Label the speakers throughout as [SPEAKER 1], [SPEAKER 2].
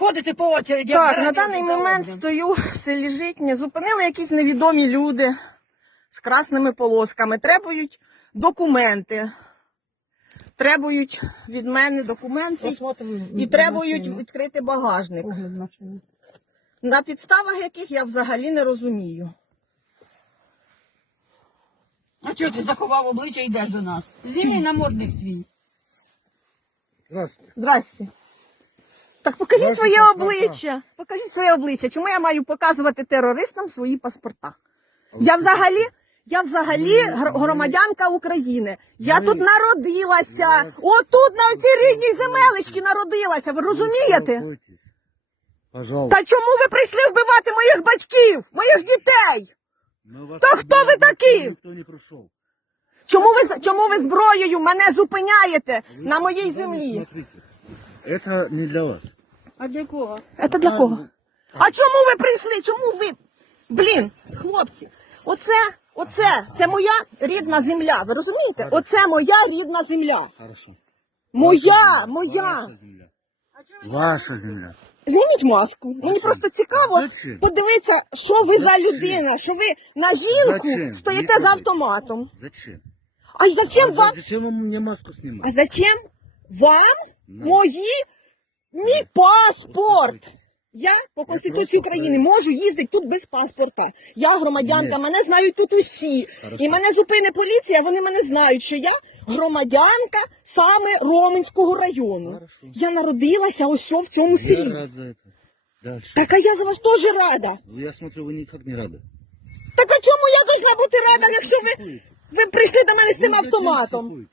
[SPEAKER 1] ходите по очереді.
[SPEAKER 2] Так, на даний момент стою в селі Житнє. Зупинили якісь невідомі люди з красними полосками. Требують документи. Требують від мене документи і требують відкрити багажник. На підставах яких я взагалі не розумію.
[SPEAKER 1] А чого ти заховав обличчя і йдеш до нас? Зніми намордник свій.
[SPEAKER 3] Здравствуйте.
[SPEAKER 2] Здрасте. Так покажіть
[SPEAKER 3] Ваші
[SPEAKER 2] своє
[SPEAKER 3] паспорта.
[SPEAKER 2] обличчя. Покажіть своє обличчя. Чому я маю показувати терористам свої паспорта? Я взагалі громадянка України. Я тут народилася. Отут на цій рідній земелечці народилася. Ви розумієте?
[SPEAKER 3] Пожалуйста.
[SPEAKER 2] Та чому ви прийшли вбивати моїх батьків, моїх дітей? Та хто ви такі?
[SPEAKER 3] Ніхто не прийшов.
[SPEAKER 2] Чому ви зброєю мене зупиняєте на моїй землі?
[SPEAKER 3] Смотрите, это не для вас.
[SPEAKER 1] А для кого?
[SPEAKER 2] Це для кого? А чому ви прийшли? Чому ви? Блін, хлопці, це моя рідна земля. Ви розумієте? Оце моя рідна земля.
[SPEAKER 3] Хорошо.
[SPEAKER 2] Моя.
[SPEAKER 3] Ваша земля. Ваша земля.
[SPEAKER 2] Зніміть маску. Мені просто цікаво
[SPEAKER 3] Зачем?
[SPEAKER 2] подивитися, що ви за людина, що ви на жінку
[SPEAKER 3] Зачем?
[SPEAKER 2] стоїте з автоматом.
[SPEAKER 3] Зачем?
[SPEAKER 2] А зачем вам?
[SPEAKER 3] Зачем вам мне маску снимать?
[SPEAKER 2] А зачем вам
[SPEAKER 3] Ну.
[SPEAKER 2] мій паспорт?
[SPEAKER 3] Успокойтесь.
[SPEAKER 2] Я по Конституції
[SPEAKER 3] просто
[SPEAKER 2] України
[SPEAKER 3] правильно.
[SPEAKER 2] можу їздити тут без паспорта. Я громадянка,
[SPEAKER 3] Ні.
[SPEAKER 2] мене знають тут усі.
[SPEAKER 3] Хорошо.
[SPEAKER 2] І мене зупине поліція, вони мене знають, що я громадянка саме Роменського району.
[SPEAKER 3] Хорошо.
[SPEAKER 2] Я народилася ось що в цьому
[SPEAKER 3] Я
[SPEAKER 2] селі.
[SPEAKER 3] рад за это. Дальше.
[SPEAKER 2] Так а я за вас теж рада.
[SPEAKER 3] Ну, я смотрю, вы никак не рады.
[SPEAKER 2] Так а чому я должна бути рада, якщо ви прийшли до мене з цим
[SPEAKER 3] Вы зачем
[SPEAKER 2] автоматом?
[SPEAKER 3] психуете?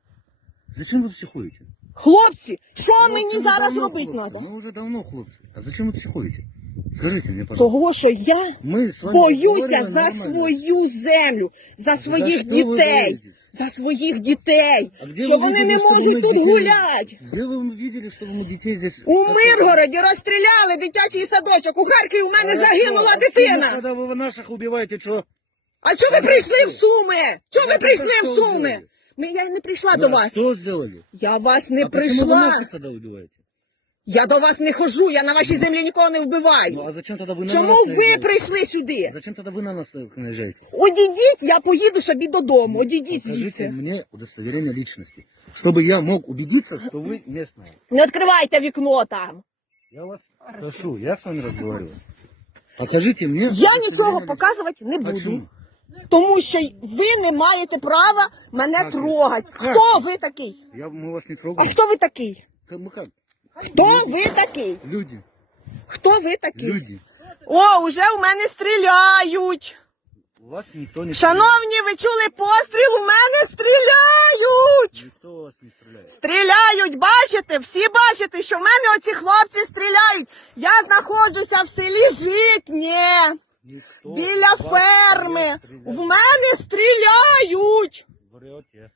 [SPEAKER 3] Зачем вы психуете?
[SPEAKER 2] Хлопці, що
[SPEAKER 3] Ну,
[SPEAKER 2] мені
[SPEAKER 3] це
[SPEAKER 2] зараз
[SPEAKER 3] давно,
[SPEAKER 2] робити
[SPEAKER 3] хлопці.
[SPEAKER 2] треба?
[SPEAKER 3] Ну, уже давно, хлопцы. А зачем вы психуете? Скажите мне, пожалуйста.
[SPEAKER 2] Того, що я
[SPEAKER 3] Мы с вами
[SPEAKER 2] боюся
[SPEAKER 3] разговариваем
[SPEAKER 2] за
[SPEAKER 3] нормально.
[SPEAKER 2] свою землю, за своїх
[SPEAKER 3] що ви
[SPEAKER 2] дітей,
[SPEAKER 3] боїтесь?
[SPEAKER 2] за своїх дітей,
[SPEAKER 3] А где
[SPEAKER 2] що
[SPEAKER 3] вы
[SPEAKER 2] вони
[SPEAKER 3] видели,
[SPEAKER 2] не
[SPEAKER 3] чтобы мы
[SPEAKER 2] можуть тут
[SPEAKER 3] детей-
[SPEAKER 2] гуляти.
[SPEAKER 3] Где вы видели, что мы детей здесь...
[SPEAKER 2] У Миргороді розстріляли дитячий садочок, у Харкові у мене загинула дитина.
[SPEAKER 3] Когда вы наших убиваете, что?
[SPEAKER 2] А чого ви прийшли в Суми? Чого ви
[SPEAKER 3] Ну,
[SPEAKER 2] прийшли
[SPEAKER 3] так
[SPEAKER 2] в
[SPEAKER 3] що
[SPEAKER 2] Суми?
[SPEAKER 3] зробили?
[SPEAKER 2] Я не прийшла до вас.
[SPEAKER 3] Что сделали?
[SPEAKER 2] Я вас не
[SPEAKER 3] А почему вы
[SPEAKER 2] прийшла.
[SPEAKER 3] наших тогда убиваете?
[SPEAKER 2] Я до вас не хожу, я на вашій землі нікого не
[SPEAKER 3] Ну,
[SPEAKER 2] вбиваю.
[SPEAKER 3] а зачем тогда вы на
[SPEAKER 2] Чому
[SPEAKER 3] нас
[SPEAKER 2] ви
[SPEAKER 3] наезжаете?
[SPEAKER 2] прийшли сюди?
[SPEAKER 3] Зачем тогда вы на нас наезжаете?
[SPEAKER 2] Одійдіть, я поїду собі додому. Одійдіть
[SPEAKER 3] Покажите
[SPEAKER 2] звідси.
[SPEAKER 3] мне удостоверение личности, чтобы я мог убедиться, что вы местная.
[SPEAKER 2] Не відкривайте вікно там.
[SPEAKER 3] Я вас прошу, я с вами разговариваю. Покажите мне...
[SPEAKER 2] Я
[SPEAKER 3] удостоверение
[SPEAKER 2] нічого
[SPEAKER 3] личности.
[SPEAKER 2] показувати не буду.
[SPEAKER 3] Почему?
[SPEAKER 2] Тому що ви не маєте права мене
[SPEAKER 3] Как?
[SPEAKER 2] трогати.
[SPEAKER 3] Как?
[SPEAKER 2] Хто ви такий?
[SPEAKER 3] Мы вас не
[SPEAKER 2] А
[SPEAKER 3] трогаем.
[SPEAKER 2] хто ви такий?
[SPEAKER 3] Мы как?
[SPEAKER 2] Хто ви такий?
[SPEAKER 3] Люди.
[SPEAKER 2] Хто ви такий?
[SPEAKER 3] Люди.
[SPEAKER 2] О, уже у мене стріляють.
[SPEAKER 3] У вас никто не
[SPEAKER 2] Шановні, ви чули постріл? У мене стріляють.
[SPEAKER 3] Никто у вас не стреляет.
[SPEAKER 2] Стріляють, бачите? Всі бачите, що в мене оці хлопці стріляють. Я знаходжуся в селі Житнє,
[SPEAKER 3] Никто
[SPEAKER 2] біля
[SPEAKER 3] у вас
[SPEAKER 2] ферми.
[SPEAKER 3] не
[SPEAKER 2] В
[SPEAKER 3] стреляет.
[SPEAKER 2] мене стріляють.
[SPEAKER 3] Врете.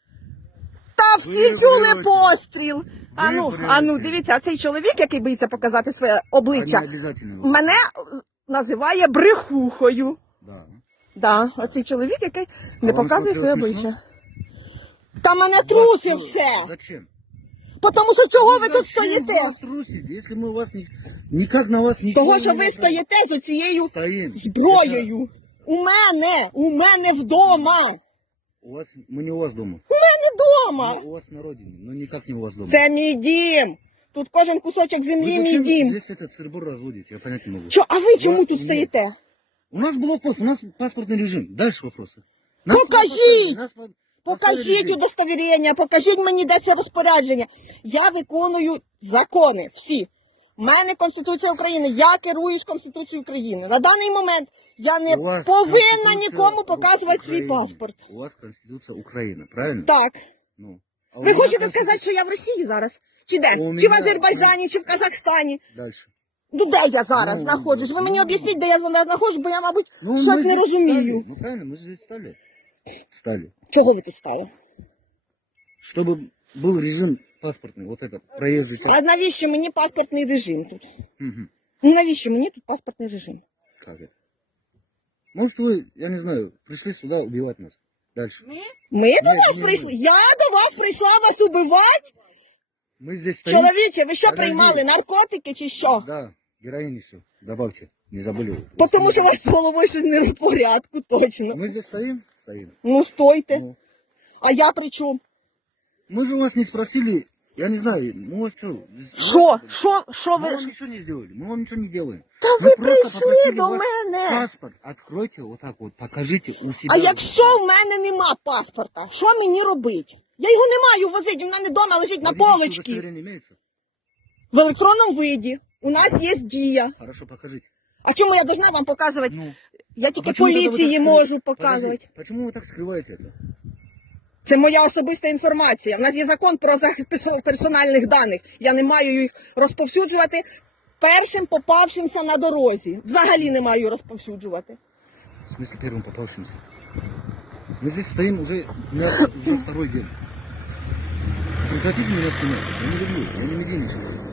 [SPEAKER 2] Та всі
[SPEAKER 3] Ви
[SPEAKER 2] чули
[SPEAKER 3] врете.
[SPEAKER 2] постріл. Ану,
[SPEAKER 3] врете.
[SPEAKER 2] дивіться, а цей чоловік, який боїться показати своє обличчя,
[SPEAKER 3] Они обязательно.
[SPEAKER 2] мене називає брехухою.
[SPEAKER 3] Да.
[SPEAKER 2] Да, оцей чоловік, який не
[SPEAKER 3] А вам
[SPEAKER 2] показує
[SPEAKER 3] що,
[SPEAKER 2] своє
[SPEAKER 3] смішно?
[SPEAKER 2] обличчя. Та мене
[SPEAKER 3] Вас
[SPEAKER 2] трусив
[SPEAKER 3] что-
[SPEAKER 2] все.
[SPEAKER 3] Зачем?
[SPEAKER 2] Тому що чого ви
[SPEAKER 3] Ну,
[SPEAKER 2] тут
[SPEAKER 3] зачем
[SPEAKER 2] стоїте?
[SPEAKER 3] вас трусить, если мы вас никак на вас ничего
[SPEAKER 2] Того, що
[SPEAKER 3] не
[SPEAKER 2] ви
[SPEAKER 3] можем?
[SPEAKER 2] стоїте з оцією
[SPEAKER 3] Стоим.
[SPEAKER 2] зброєю. У мене вдома.
[SPEAKER 3] У вас, мы не у вас дома.
[SPEAKER 2] Не вдома.
[SPEAKER 3] Мы у вас на родине, но никак не у вас дома.
[SPEAKER 2] Це мій дім. Тут кожен кусочок
[SPEAKER 3] Вы
[SPEAKER 2] землі мій
[SPEAKER 3] зачем
[SPEAKER 2] дім.
[SPEAKER 3] здесь этот сырбор разводите? Я понять не могу.
[SPEAKER 2] Що, а ви чому
[SPEAKER 3] Вас
[SPEAKER 2] тут
[SPEAKER 3] нет.
[SPEAKER 2] стоїте?
[SPEAKER 3] У нас блокпост, у нас паспортный режим. Дальше вопросы.
[SPEAKER 2] Покажіть!
[SPEAKER 3] Нас
[SPEAKER 2] Покажіть
[SPEAKER 3] режим.
[SPEAKER 2] удостовірення, покажіть мені, де це розпорядження. Я виконую закони всі. У мене Конституція України, я керуюсь Конституцією України. На даний момент я не
[SPEAKER 3] У вас
[SPEAKER 2] повинна
[SPEAKER 3] Конституция
[SPEAKER 2] нікому показувати свій
[SPEAKER 3] Украины.
[SPEAKER 2] паспорт.
[SPEAKER 3] У вас Конституция Украины, правильно?
[SPEAKER 2] Так.
[SPEAKER 3] Ну. А у
[SPEAKER 2] Ви
[SPEAKER 3] меня
[SPEAKER 2] хочете
[SPEAKER 3] Конституция-
[SPEAKER 2] сказати, що я в Росії зараз? Чи де?
[SPEAKER 3] У
[SPEAKER 2] Чи в
[SPEAKER 3] мене-
[SPEAKER 2] Азербайджані, чи в Казахстані?
[SPEAKER 3] Дальше.
[SPEAKER 2] Ну де я зараз
[SPEAKER 3] Ну,
[SPEAKER 2] знаходжусь? Ви мені
[SPEAKER 3] ну.
[SPEAKER 2] об'ясніть, де я знаходжусь, бо я, мабуть,
[SPEAKER 3] Ну,
[SPEAKER 2] щось
[SPEAKER 3] мы
[SPEAKER 2] не
[SPEAKER 3] здесь
[SPEAKER 2] розумію.
[SPEAKER 3] стали. Ну правильно, мы же здесь стали. Стали.
[SPEAKER 2] Чого ви тут стали?
[SPEAKER 3] Чтобы был режим паспортный, вот это, проезжий часть.
[SPEAKER 2] А навіщо мені паспортний режим тут?
[SPEAKER 3] Мгм.
[SPEAKER 2] Навіщо мені тут паспортний режим?
[SPEAKER 3] Как это? Может вы, я не знаю, пришли сюда убивать нас? Дальше.
[SPEAKER 2] Ми до
[SPEAKER 3] Ні,
[SPEAKER 2] вас
[SPEAKER 3] ні,
[SPEAKER 2] прийшли?
[SPEAKER 3] ні.
[SPEAKER 2] Я до вас прийшла вас убивати?
[SPEAKER 3] Мы здесь стоим.
[SPEAKER 2] Чоловіче, ви що,
[SPEAKER 3] Подожди.
[SPEAKER 2] приймали наркотики чи що?
[SPEAKER 3] Да, героин еще. Добавьте, не забыли.
[SPEAKER 2] Тому що у вас з головою щось не в порядку, точно.
[SPEAKER 3] Мы здесь стоим? Стоим.
[SPEAKER 2] Ну, стойте.
[SPEAKER 3] Ну.
[SPEAKER 2] А я при чому?
[SPEAKER 3] Мы же у вас не спросили, я не знаю, мы вас что?
[SPEAKER 2] Що
[SPEAKER 3] Мы
[SPEAKER 2] ви?
[SPEAKER 3] вам ничего не сделали, мы вам ничего не делаем.
[SPEAKER 2] Та
[SPEAKER 3] Мы
[SPEAKER 2] ви
[SPEAKER 3] просто
[SPEAKER 2] прийшли
[SPEAKER 3] попросили
[SPEAKER 2] до
[SPEAKER 3] ваш
[SPEAKER 2] мене.
[SPEAKER 3] Паспорт, откройте вот так вот, покажите у себя.
[SPEAKER 2] А якщо в мене нема паспорта, що мені робити? Я його не маю возити, він в мене вдома лежить на
[SPEAKER 3] Водительское
[SPEAKER 2] полочці.
[SPEAKER 3] удостоверение имеется?
[SPEAKER 2] В електронному виді. У нас є дія.
[SPEAKER 3] Хорошо, покажите.
[SPEAKER 2] А чому я должна вам показувати?
[SPEAKER 3] Ну,
[SPEAKER 2] Я тільки
[SPEAKER 3] а почему тогда вы
[SPEAKER 2] поліції
[SPEAKER 3] так
[SPEAKER 2] можу
[SPEAKER 3] скрываете?
[SPEAKER 2] показувати.
[SPEAKER 3] Подождите, почему вы так скрываете это?
[SPEAKER 2] Це моя особиста інформація. У нас є закон про захист персональних даних. Я не маю їх розповсюджувати першим попавшимся на дорозі. Взагалі не маю розповсюджувати.
[SPEAKER 3] В смысле первым попавшимся? Мы здесь стоим уже второй день. Прекратите меня снимать. Я не люблю, я не медийничаю.